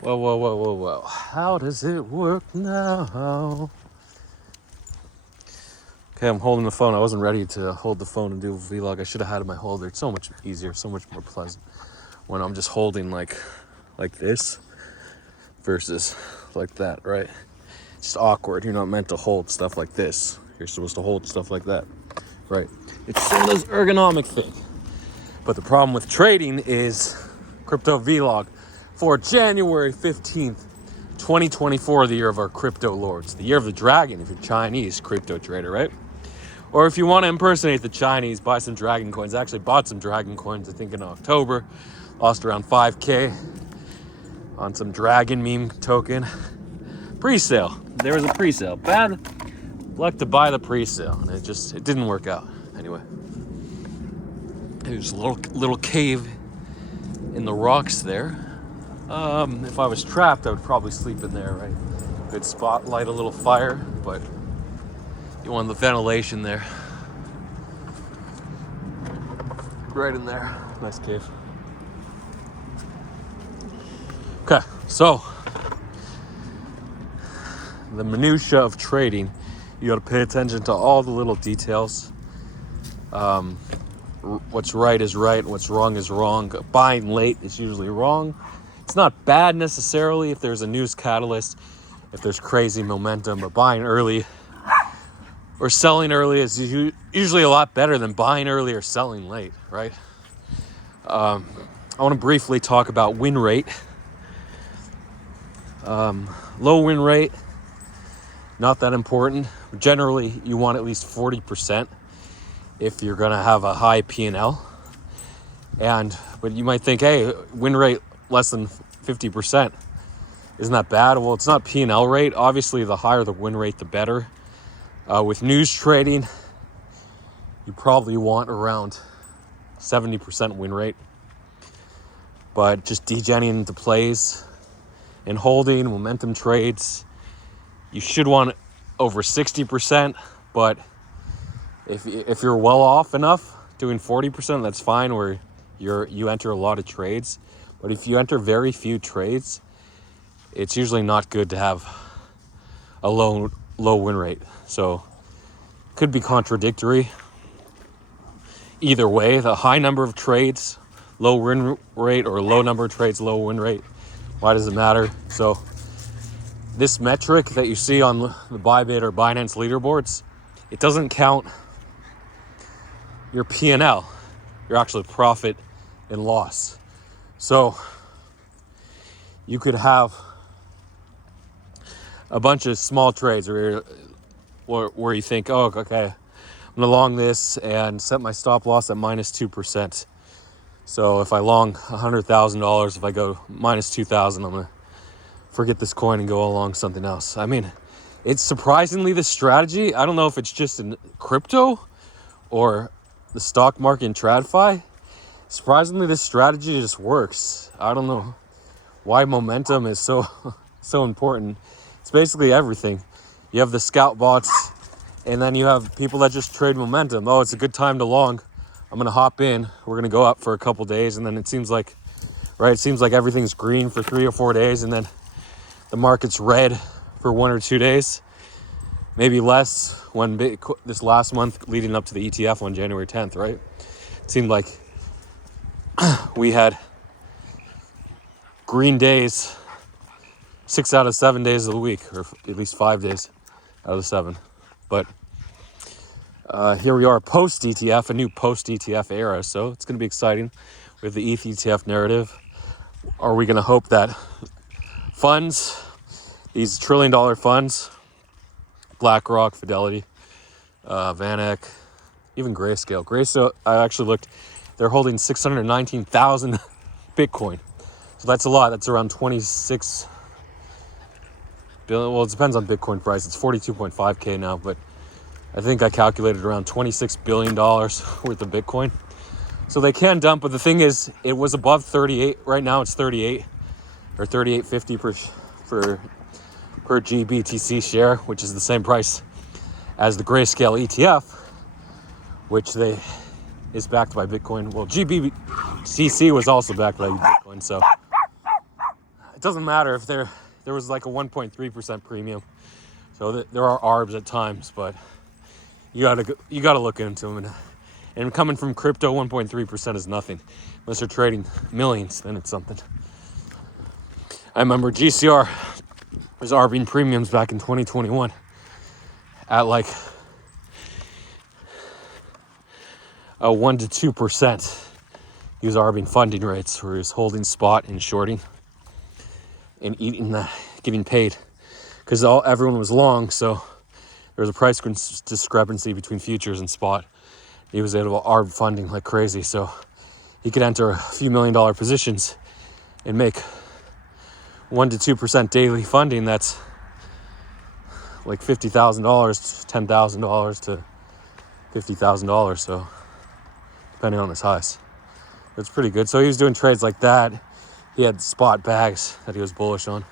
Whoa, whoa, whoa, whoa, whoa. How does it work now? Okay, I'm holding the phone. I wasn't ready to hold the phone and do a vlog. I should have had it in my holder. It's so much easier, so much more pleasant when I'm just holding like this versus like that, right? It's just awkward. You're not meant to hold stuff like this. You're supposed to hold stuff like that, right? It's Santa's ergonomic thing. But the problem with trading is Crypto Vlog for January 15th, 2024, the year of our crypto lords, the year of the dragon if you're Chinese crypto trader, right? Or if you want to impersonate the Chinese, buy some dragon coins. I actually bought some dragon coins, I think in October. Lost around 5K on some dragon meme token. Pre-sale. There was a pre-sale. Bad luck to buy the pre-sale, and it didn't work out. Anyway, there's a little cave in the rocks there. If I was trapped, I would probably sleep in there, right? Good spot, light a little fire, but you want the ventilation there. Right in there. Nice cave. Okay, so the minutia of trading, you got to pay attention to all the little details. What's right is right, what's wrong is wrong. Buying late is usually wrong. It's not bad necessarily if there's a news catalyst, if there's crazy momentum, but buying early or selling early is usually a lot better than buying early or selling late, right? I want to briefly talk about win rate. Low win rate, not that important. Generally, you want at least 40% if you're going to have a high P&L. But you might think, hey, win rate less than 50%. Isn't that bad? Well, it's not P&L rate. Obviously, the higher the win rate, the better. With news trading, you probably want around 70% win rate. But just degenning into plays and holding momentum trades, you should want over 60%. But if you're well off enough, doing 40%, that's fine, where you enter a lot of trades. But if you enter very few trades, it's usually not good to have a low win rate. So it could be contradictory. Either way, the high number of trades, low win rate, or low number of trades, low win rate, why does it matter? So this metric that you see on the Bybit or Binance leaderboards, it doesn't count your P&L, your actual profit and loss. So you could have a bunch of small trades where you think, oh, okay, I'm gonna long this and set my stop loss at minus 2%. So if I long $100,000, if I go minus 2,000, I'm gonna forget this coin and go along something else. I mean, it's surprisingly this strategy. I don't know if it's just in crypto or the stock market and TradFi. Surprisingly, this strategy just works. I don't know why momentum is so important. It's basically everything. You have the scout bots, and then you have people that just trade momentum. Oh, it's a good time to long. I'm gonna hop in. We're gonna go up for a couple days, and then it seems like everything's green for 3 or 4 days, and then the market's red for 1 or 2 days, maybe less. When this last month leading up to the ETF on January 10th, right? It seemed like we had green days 6 out of 7 days of the week, or at least 5 days out of the 7. But here we are post ETF, a new post ETF era. So it's going to be exciting with the ETH ETF narrative. Are we going to hope that funds, these $1 trillion funds, BlackRock, Fidelity, VanEck, even Grayscale, I actually looked, they're holding 619,000 Bitcoin. So that's a lot. That's around 26 billion. Well, it depends on Bitcoin price. It's 42.5K now, but I think I calculated around $26 billion worth of Bitcoin. So they can dump, but the thing is, it was above 38. Right now it's 38 or 38.50 per GBTC share, which is the same price as the Grayscale ETF, which is backed by Bitcoin. Well, GBTC was also backed by Bitcoin, so it doesn't matter if there was like a 1.3% premium. So there are ARBs at times, but you gotta look into them. And coming from crypto, 1.3% is nothing. Unless you're trading millions, then it's something. I remember GCR was ARBing premiums back in 2021 at like a 1 to 2%. He was ARBing funding rates where he was holding spot and shorting and eating that, getting paid. Because everyone was long, so there was a price discrepancy between futures and spot. He was able to ARB funding like crazy, so he could enter a few $1 million positions and make 1 to 2% daily funding. That's like $50,000, $10,000 to $50,000. So depending on his highs, it's pretty good. So he was doing trades like that. He had spot bags that he was bullish on.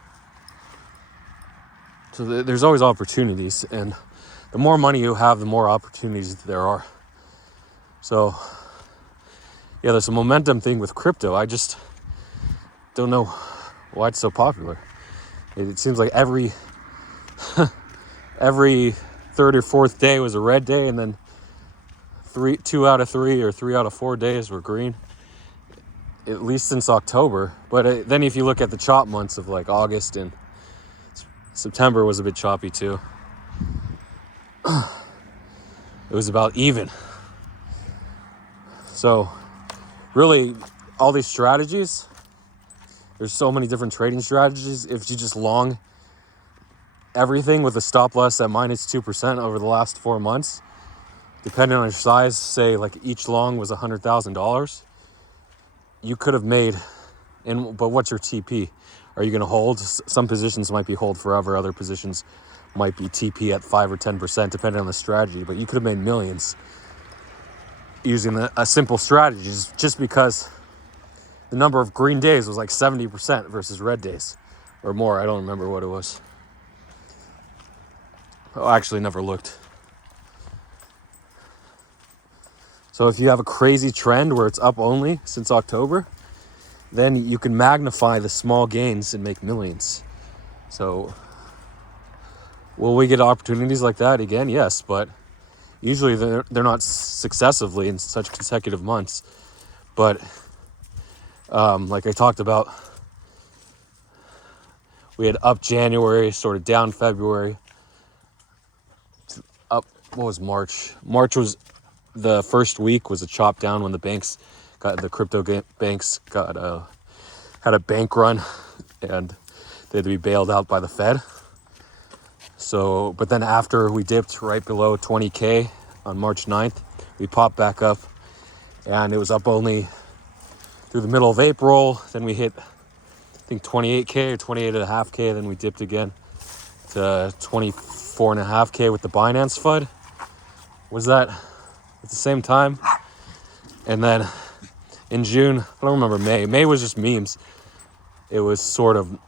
So there's always opportunities, and the more money you have, the more opportunities there are. So yeah, there's a momentum thing with crypto. I just don't know why it's so popular. It seems like every third or fourth day was a red day, and then 2 out of 3 or 3 out of 4 days were green, at least since October. But then if you look at the chop months of like August and September was a bit choppy too. It was about even. So really, all these strategies, there's so many different trading strategies. If you just long everything with a stop loss at minus 2% over the last 4 months, depending on your size, say like each long was $100,000, you could have made, but what's your TP? Are you going to hold? Some positions might be hold forever. Other positions might be TP at 5 or 10%, depending on the strategy. But you could have made millions using a simple strategy, just because the number of green days was like 70% versus red days or more. I don't remember what it was. I actually never looked. So if you have a crazy trend where it's up only since October, then you can magnify the small gains and make millions. So will we get opportunities like that again? Yes, but usually they're not successively in such consecutive months. But like I talked about, we had up January, sort of down February, up, what was March? March was, the first week was a chop down when the crypto banks had a bank run, and they had to be bailed out by the Fed. So, but then after we dipped right below 20K on March 9th, we popped back up, and it was up only through the middle of April. Then we hit, I think, 28K or 28.5K. Then we dipped again to 24.5K with the Binance FUD. Was that at the same time? And then in June, I don't remember May. May was just memes. It was sort of,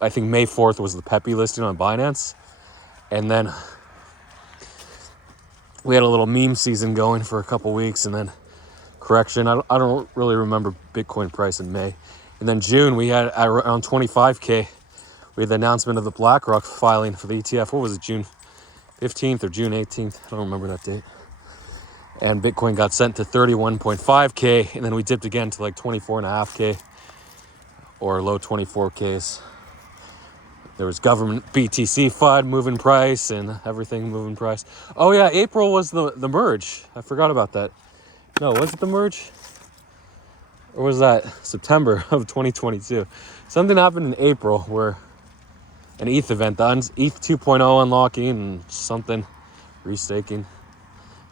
I think May 4th was the Pepe listing on Binance. And then we had a little meme season going for a couple weeks, and then correction. I don't really remember Bitcoin price in May. And then June, we had around 25K. We had the announcement of the BlackRock filing for the ETF. What was it, June 15th or June 18th? I don't remember that date. And Bitcoin got sent to 31.5K, and then we dipped again to like 24.5K or low 24Ks. There was government BTC FUD moving price and everything moving price. Oh yeah, April was the merge. I forgot about that. No, was it the merge? Or was that September of 2022? Something happened in April where an ETH event, the ETH 2.0 unlocking and something, restaking.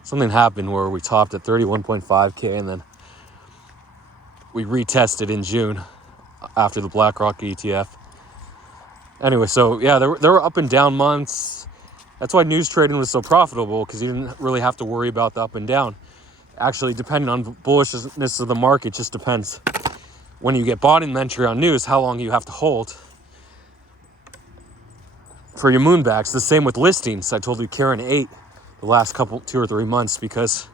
Something happened where we topped at 31.5K, and then we retested in June after the BlackRock ETF. Anyway, so yeah, there were up and down months. That's why news trading was so profitable, because you didn't really have to worry about the up and down. Actually, depending on bullishness of the market, just depends. When you get bought in entry on news, how long you have to hold for your moonbacks. The same with listings. I told you Karen ate the last 2 or 3 months because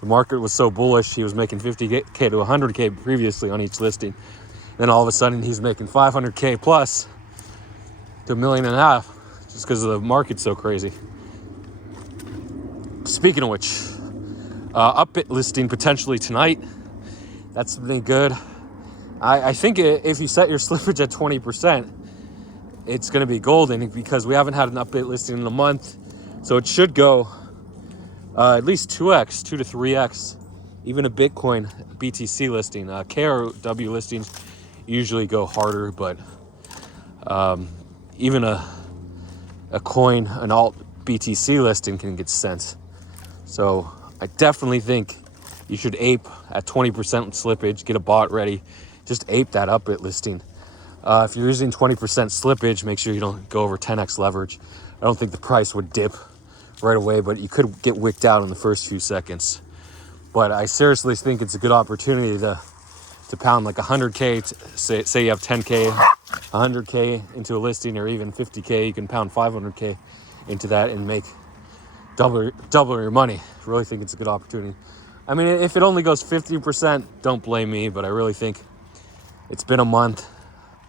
the market was so bullish. He was making 50K to 100K previously on each listing. Then all of a sudden he's making 500K plus to $1.5 million just because the market's so crazy. Speaking of which, Upbit listing potentially tonight. That's something good. I think if you set your slippage at 20%, it's going to be golden because we haven't had an Upbit listing in a month. So it should go at least 2x, 2 to 3x, even a Bitcoin BTC listing. KRW listings usually go harder, but even a coin, an alt BTC listing can get sent. So I definitely think you should ape at 20% slippage, get a bot ready, just ape that Upbit listing. If you're using 20% slippage, make sure you don't go over 10x leverage. I don't think the price would dip right away, but you could get wicked out in the first few seconds. But I seriously think it's a good opportunity to pound like 100K, say you have 10K, 100K into a listing, or even 50K, you can pound 500K into that and make double your money. I really think it's a good opportunity. I mean, if it only goes 50%, don't blame me, but I really think it's been a month.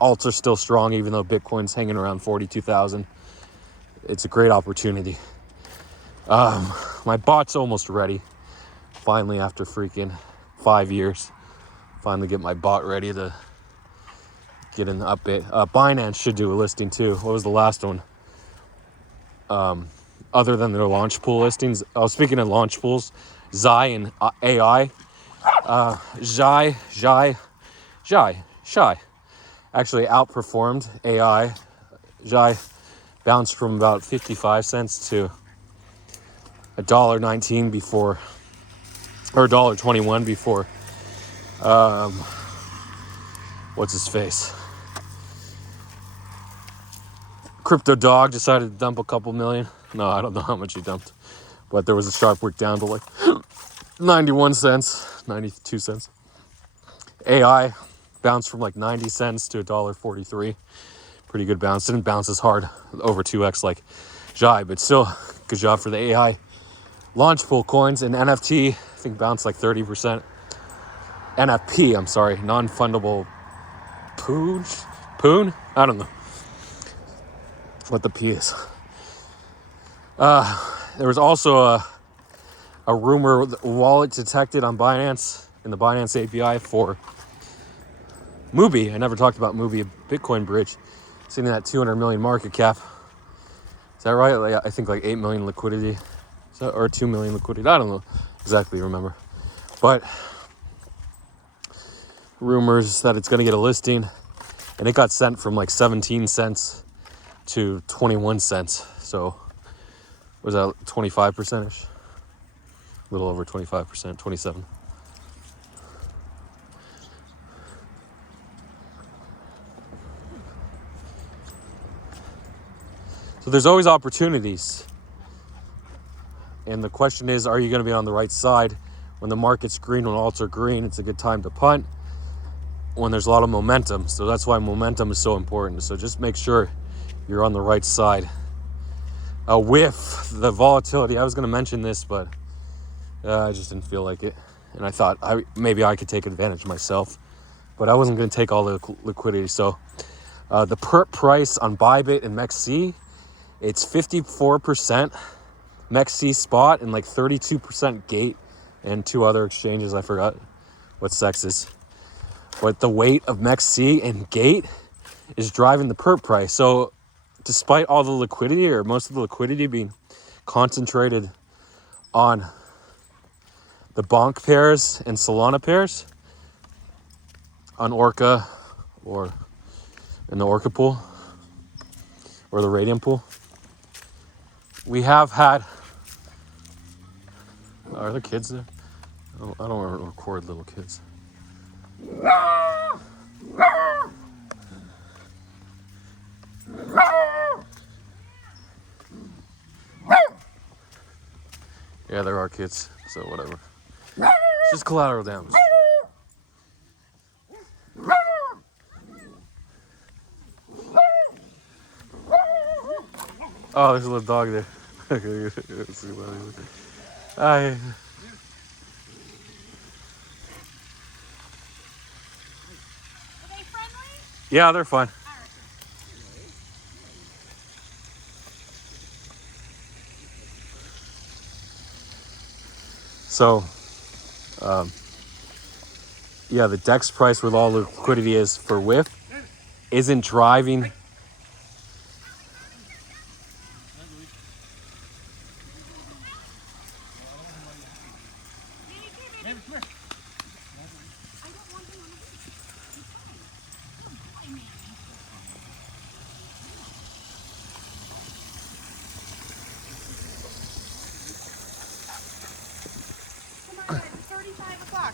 Alts are still strong, even though Bitcoin's hanging around 42,000. It's a great opportunity. My bot's almost ready. Finally, after freaking 5 years, finally get my bot ready to get an Upbit. Binance should do a listing too. What was the last one? Other than their launch pool listings. I was speaking of launch pools, Zai and AI. Shy actually outperformed AI. Zai bounced from about 55 cents to $1.19 before, or $1.21 before, what's his face? Crypto Dog decided to dump a couple million. No, I don't know how much he dumped, but there was a sharp wick down to like 91 cents, 92 cents. AI bounced from like 90 cents to $1.43. Pretty good bounce. Didn't bounce as hard, over 2x like Zai, but still good job for the AI. Launch pool coins and NFT, I think bounced like 30%. NFP, I'm sorry, non-fundable poon? I don't know what the P is. There was also a rumor wallet detected on Binance, in the Binance API for Mubi. I never talked about Mubi, a Bitcoin bridge, sitting at 200 million market cap. Is that right? Like, I think like 8 million liquidity, or 2 million liquidity. I don't know exactly remember, but rumors that it's going to get a listing, and it got sent from like 17 cents to 21 cents. So was that 25%ish? A little over 25%, 27. So there's always opportunities. And the question is, are you going to be on the right side? When the market's green, when alts are green, it's a good time to punt. When there's a lot of momentum. So that's why momentum is so important. So just make sure you're on the right side. With the volatility, I was going to mention this, but I just didn't feel like it. And I thought maybe I could take advantage myself. But I wasn't going to take all the liquidity. So the perp price on Bybit and MEXC, it's 54% MEXC spot and like 32% Gate and 2 other exchanges. I forgot what sex is. But the weight of MEXC and Gate is driving the perp price. So despite all the liquidity, or most of the liquidity being concentrated on the Bonk pairs and Solana pairs, on Orca or in the Orca pool or the Radium pool, we have had... Are there kids there? I don't want to record little kids. Yeah, there are kids, so whatever. It's just collateral damage. Oh, there's a little dog there. Hi. Are they friendly? Yeah, they're fine. So, yeah, the Dex price with all the liquidity is for WIF isn't driving. Come on, guys, it's already 5 o'clock.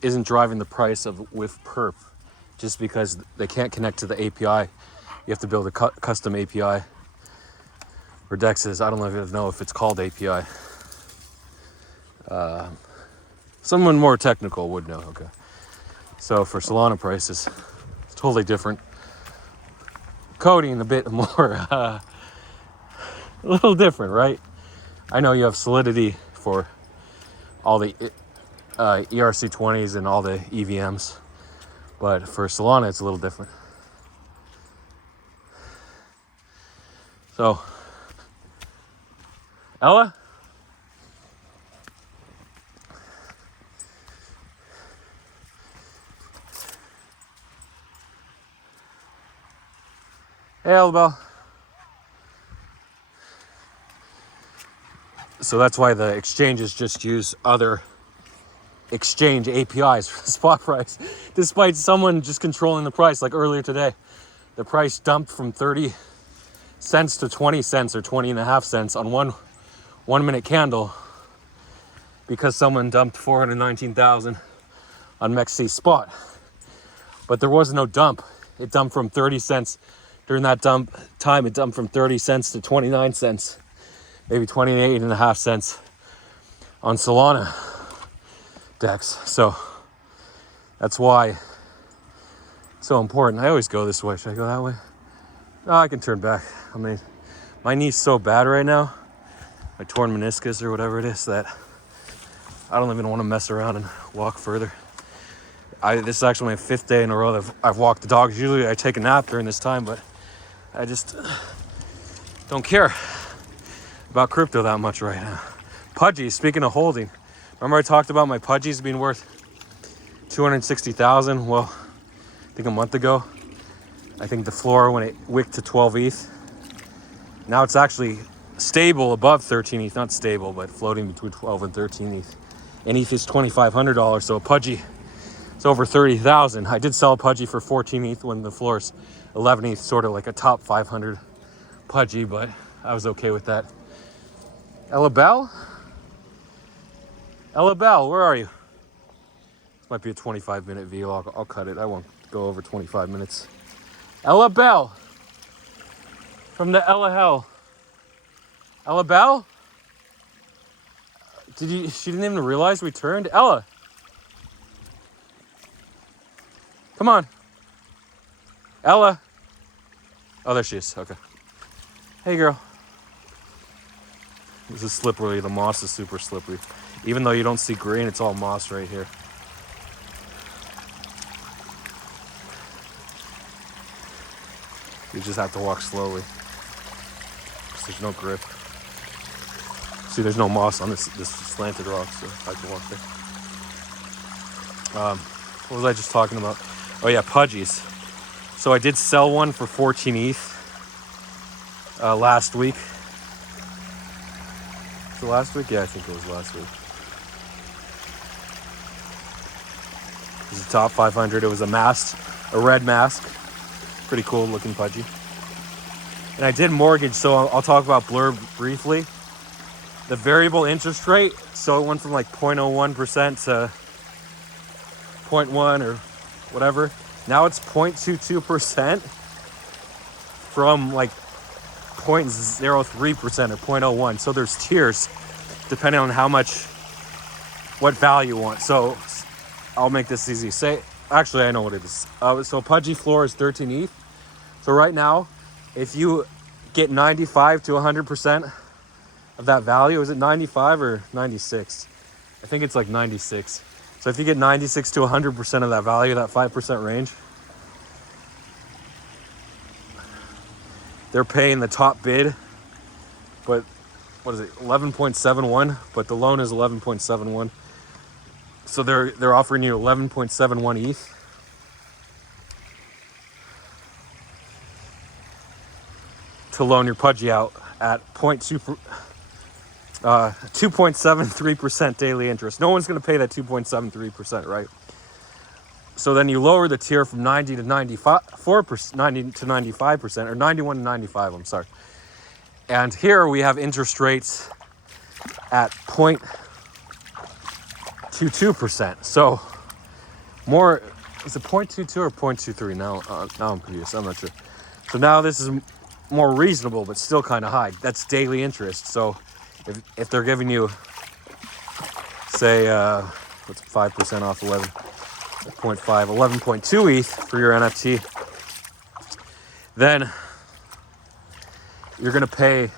Isn't driving the price of WIF perp just because they can't connect to the API. You have to build a custom API. For Dexes, I don't know if it's called API. Someone more technical would know. Okay. So for Solana prices, it's totally different. Coding a bit more, a little different, right? I know you have Solidity for all the ERC20s and all the EVMs, but for Solana, it's a little different. So, Ella? Hey, Ellabelle. So that's why the exchanges just use other exchange APIs for the spot price, despite someone just controlling the price. Like earlier today, the price dumped from 30 cents to 20 cents or 20 and a half cents on one minute candle because someone dumped 419,000 on MEXC spot. But there was no dump. It dumped from 30 cents. During that dump time, it dumped from 30 cents to 29 cents, maybe 28 and a half cents on Solana Dex. So that's why it's so important. I always go this way. Should I go that way? No, I can turn back. I mean, my knee's so bad right now, my torn meniscus or whatever it is, that I don't even want to mess around and walk further. This is actually my 5th day in a row that I've walked the dogs. Usually I take a nap during this time, but I just don't care about crypto that much right now. Pudgy, speaking of holding, remember I talked about my Pudgies being worth 260,000? Well, I think a month ago, I think the floor when it wicked to 12 ETH. Now it's actually stable above 13 ETH, not stable, but floating between 12 and 13 ETH. And ETH is $2,500, so a Pudgy, it's over 30,000. I did sell a Pudgy for 14 ETH when the floor's 11 ETH, sort of like a top 500 Pudgy, but I was okay with that. Ellabelle? Ellabelle, where are you? This might be a 25-minute vlog. I'll cut it. I won't go over 25 minutes. Ellabelle from the Ella Hell. Ellabelle? She didn't even realize we turned? Ella! Come on. Ella! Oh, there she is. Okay. Hey, girl. This is slippery. The moss is super slippery. Even though you don't see green, it's all moss right here. You just have to walk slowly, because there's no grip. See, there's no moss on this slanted rock, so I can walk there. What was I just talking about? Oh yeah, Pudgies. So I did sell one for 14 ETH last week. Was it last week? Yeah, I think it was last week. It was a top 500. It was a red mask. Pretty cool looking Pudgy. And I did mortgage, so I'll talk about Blur briefly. The variable interest rate, so it went from like 0.01% to 0.1 or whatever. Now it's 0.22% from like 0.03% or 0.01. So there's tiers depending on what value you want. So I'll make this easy. Actually, I know what it is. So Pudgy floor is 13 ETH. So right now, if you get 95 to 100% of that value, is it 95 or 96? I think it's like 96. So if you get 96 to 100% of that value, that 5% range, they're paying the top bid, but what is it, 11.71, but the loan is 11.71. So they're offering you 11.71 ETH. To loan your Pudgy out at 2.73% daily interest. No one's going to pay that 2.73%, right? So then you lower the tier from 90 to 95%, 90 to 95%, or 91 to 95, I'm sorry. And here we have interest rates at 0.22%. So more, is it 0.22 or 0.23? Now I'm confused, I'm not sure. So now this is more reasonable, but still kind of high. That's daily interest. So if they're giving you, say, what's 5% off 11.5, 11.2 ETH for your NFT, then you're going to pay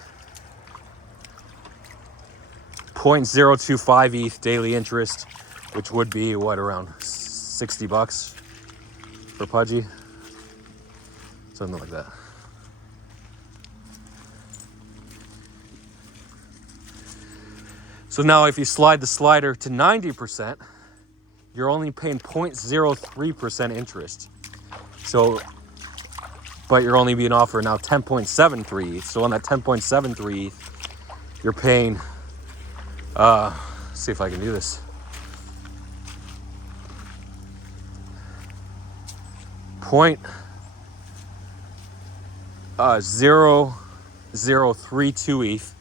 0.025 ETH daily interest, which would be what, around $60 for Pudgy, something like that. So now if you slide the slider to 90%, you're only paying 0.03% interest. So, but you're only being offered now 10.73 ETH. So on that 10.73 ETH, you're paying, let's see if I can do this. Point 0.0032 ETH.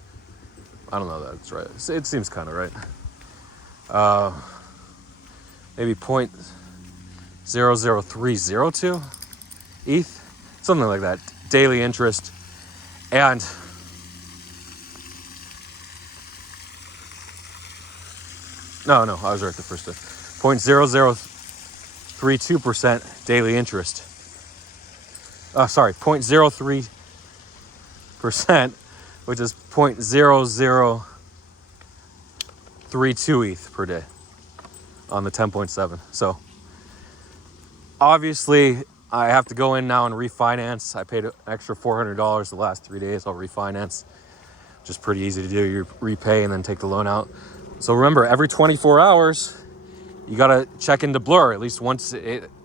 I don't know that that's right. It seems kind of right. Maybe 0.00302 ETH, something like that. Daily interest, and no, I was right the first time. 0.0032% daily interest. Sorry, 0.03%. Which is 0.0032 ETH per day on the 10.7. So obviously I have to go in now and refinance. I paid an extra $400 the last 3 days. I'll refinance. Just pretty easy to do. You repay and then take the loan out. So remember, every 24 hours, you got to check into Blur at least once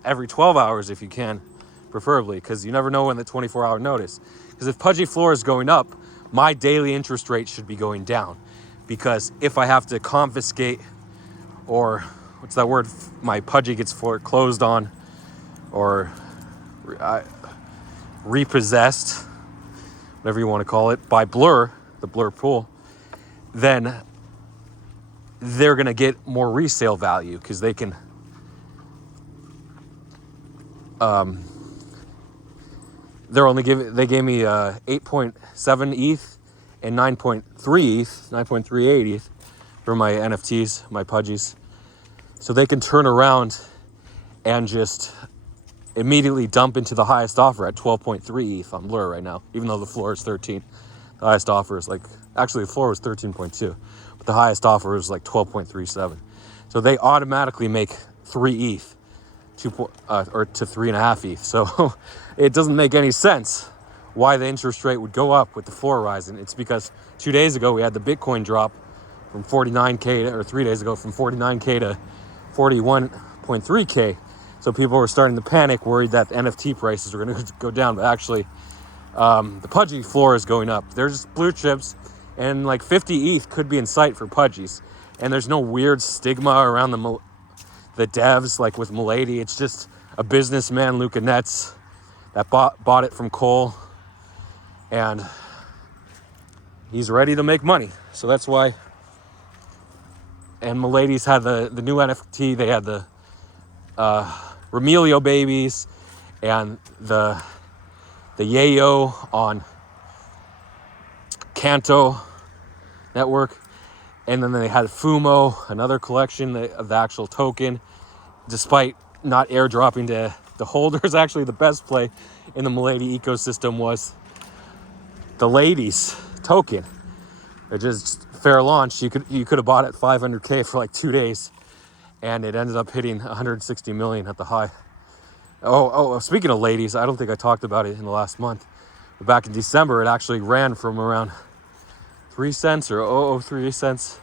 every 12 hours if you can, preferably, because you never know when the 24-hour notice. Because if Pudgy floor is going up, my daily interest rate should be going down, because if I have to confiscate, or what's that word, my Pudgy gets foreclosed on, or repossessed, whatever you want to call it, by Blur, the Blur pool, then they're going to get more resale value, because they can they gave me 8.7 ETH and 9.3 ETH, 9.38 ETH for my NFTs, my Pudgies. So they can turn around and just immediately dump into the highest offer at 12.3 ETH on Blur right now, even though the floor is 13. The highest offer is actually the floor was 13.2, but the highest offer is 12.37. So they automatically make 3 ETH. Or to 3.5 ETH. So it doesn't make any sense why the interest rate would go up with the floor rising. It's because 2 days ago we had the Bitcoin drop from 49K, or 3 days ago from 49K to 41.3K. So people were starting to panic, worried that the NFT prices were going to go down. But actually, the Pudgy floor is going up. There's blue chips, and 50 ETH could be in sight for Pudgies. And there's no weird stigma around the devs with Milady. It's just a businessman, Luca Netz, that bought it from Cole, and he's ready to make money. So that's why. And Milady's had the new NFT. They had the Remilio babies and the Yayo on Kanto network. And then they had Fumo, another collection of the actual token. Despite not airdropping to the holders, actually the best play in the Milady ecosystem was the ladies token. It just fair launch. You could have bought it 500K for like 2 days, and it ended up hitting 160 million at the high. Oh, speaking of ladies, I don't think I talked about it in the last month. But back in December, it actually ran from around 3 cents or 0.03 cents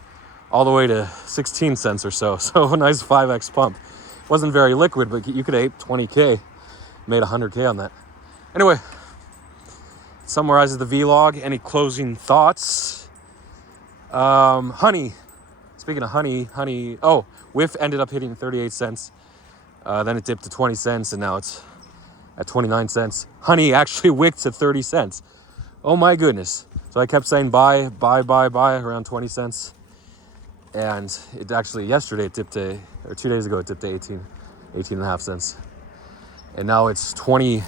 all the way to 16 cents or so. So a nice 5x pump. Wasn't very liquid, but you could have ate 20K, made 100K on that. Anyway, summarizes the vlog. Any closing thoughts? Honey. Speaking of honey, WIF ended up hitting 38 cents. Then it dipped to 20 cents, and now it's at 29 cents. Honey actually wicked to 30 cents. Oh my goodness. So I kept saying buy around 20 cents. And it actually, yesterday it dipped to, or 2 days ago, it dipped to 18 and a half cents. And now it's 20,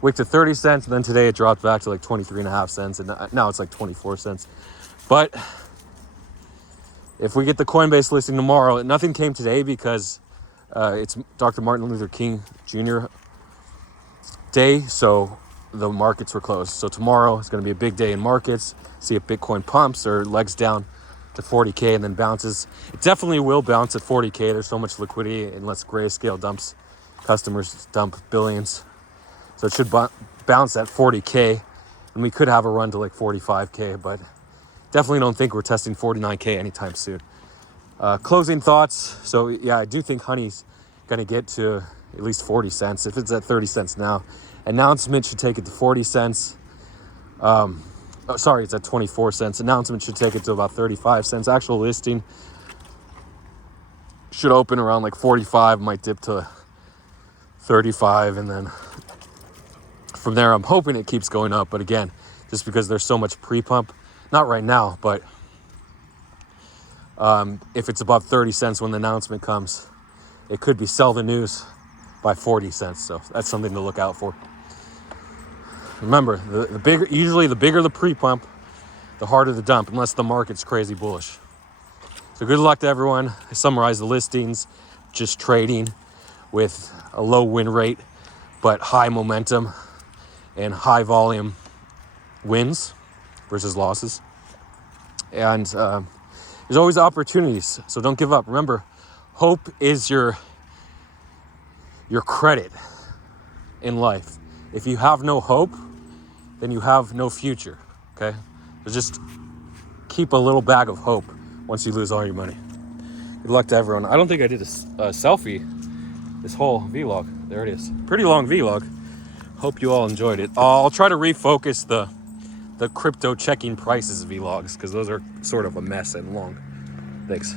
wicked to 30 cents. And then today it dropped back to like 23 and a half cents. And now it's like 24 cents. But if we get the Coinbase listing tomorrow, nothing came today because it's Dr. Martin Luther King Jr. Day, so the markets were closed. So tomorrow is going to be a big day in markets. See if Bitcoin pumps or legs down to 40K and then bounces. It definitely will bounce at 40K. There's so much liquidity unless Grayscale dumps, customers dump billions. So it should bounce at 40K, and we could have a run to like 45K, but definitely don't think we're testing 49K anytime soon. Closing thoughts. So yeah, I do think honey's gonna get to at least 40 cents. If it's at 30 cents now, announcement should take it to 40 cents. It's at 24 cents. Announcement should take it to about 35 cents. Actual listing should open around like 45, might dip to 35, and then from there I'm hoping it keeps going up. But again, just because there's so much pre-pump, not right now, but if it's above 30 cents when the announcement comes, it could be sell the news by 40 cents. So that's something to look out for. Remember, the bigger the pre-pump, the harder the dump, unless the market's crazy bullish. So good luck to everyone. I summarize the listings, just trading with a low win rate, but high momentum and high volume wins versus losses. And there's always opportunities, so don't give up. Remember, hope is your credit in life. If you have no hope, then you have no future, okay? So just keep a little bag of hope once you lose all your money. Good luck to everyone. I don't think I did a selfie this whole vlog. There it is. Pretty long vlog. Hope you all enjoyed it. I'll try to refocus the crypto checking prices vlogs because those are sort of a mess and long. Thanks.